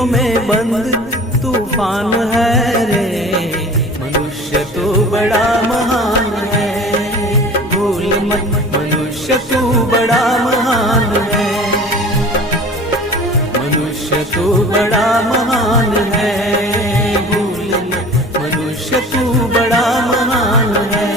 मुट्ठियों में बंद तूफान है रे। मनुष्य तू बड़ा महान है, भूल मत मनुष्य तू बड़ा महान है। मनुष्य तू बड़ा महान है, भूल मत मनुष्य तू बड़ा महान है।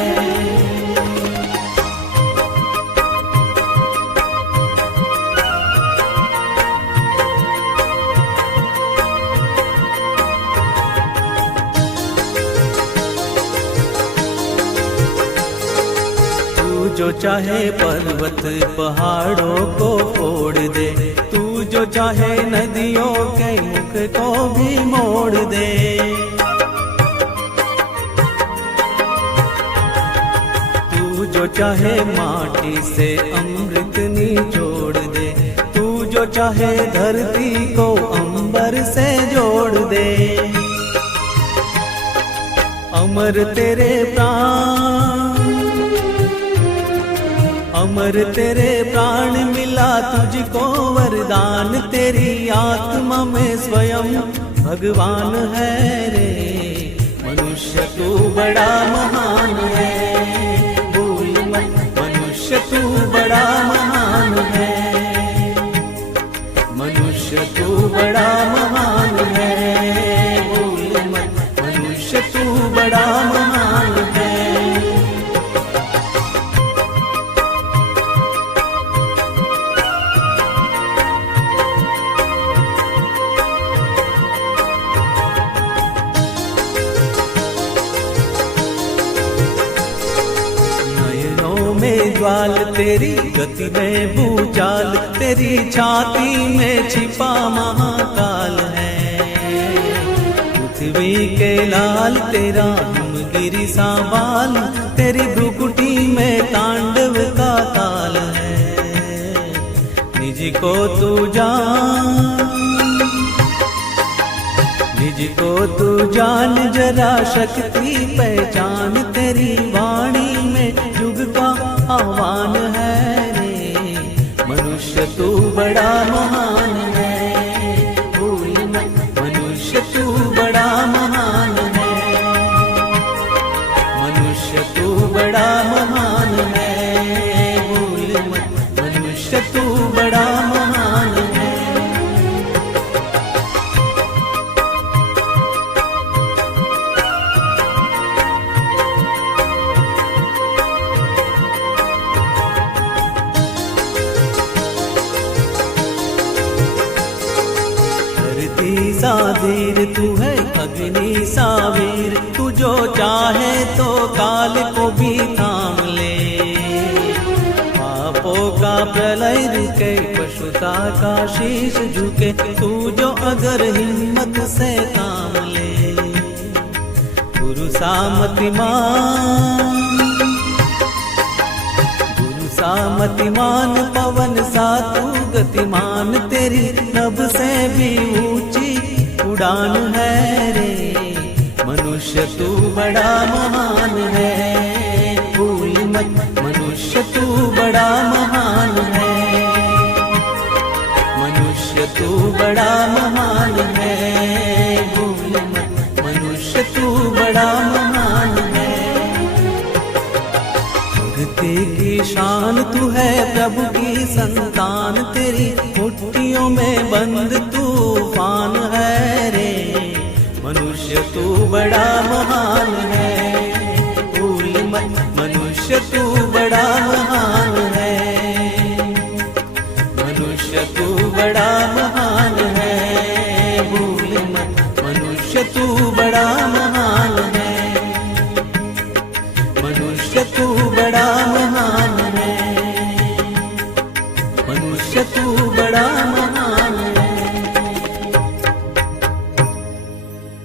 जो चाहे पर्वत पहाड़ों को फोड़ दे, तू जो चाहे नदियों के मुख को भी मोड़ दे। तू जो चाहे माटी से अमृत निचोड़ दे, तू जो चाहे धरती को अंबर से जोड़ दे। अमर तेरे प्राण, अमर तेरे प्राण मिला तुझको वरदान, तेरी आत्मा में स्वयं भगवान है रे। मनुष्य तू बड़ा महान है, भूल मत मनुष्य तू बड़ा महान है। मनुष्य तू बड़ा महान है, भूल मत मनुष्य तू बड़ा महान है। में ज्वाल तेरी गति में भूचाल, तेरी छाती में छिपा महाकाल है। पृथ्वी के लाल तेरा हिमगिरी सा बाल, तेरी भ्रुकुटी में तांडव का ताल है। निज को तू जान, निज को तू जान जरा शक्ति पहचान, तेरी वाणी में युग का आह्वान है रे। मनुष्य तू बड़ा महान है, भूल मत मनुष्य तू बड़ा महान है। मनुष्य तू बड़ा महान है, भूल मत मनुष्य तू बड़ा महान है। सा धीर तू है अग्नि सा वीर, तू जो चाहे तो काल को भी थाम ले। पापों का प्रलय रुके, पशुता का शीश झुके, तू जो अगर हिम्मत से काम ले। गुरु सामतिमान, गुरु सामतिमान, पवन सा तू गतिमान, तेरी नभ से भी ऊंची उड़ान है रे। मनुष्य तू बड़ा महान है, भूल मत मनुष्य तू बड़ा महान है। मनुष्य तू बड़ा महान है, भूल मत मनुष्य तू बड़ा महान है। भक्ति की शान तू है, प्रभु की संतान, तेरी मुट्ठियों में बंद तूफान है रे। मनुष्य तू बड़ा महान है, भूल मत मनुष्य तू बड़ा महान है। मनुष्य तू बड़ा महान है, भूल मत मनुष्य तू बड़ा महान है। मनुष्य तू बड़ा महान है, मनुष्य तू बड़ा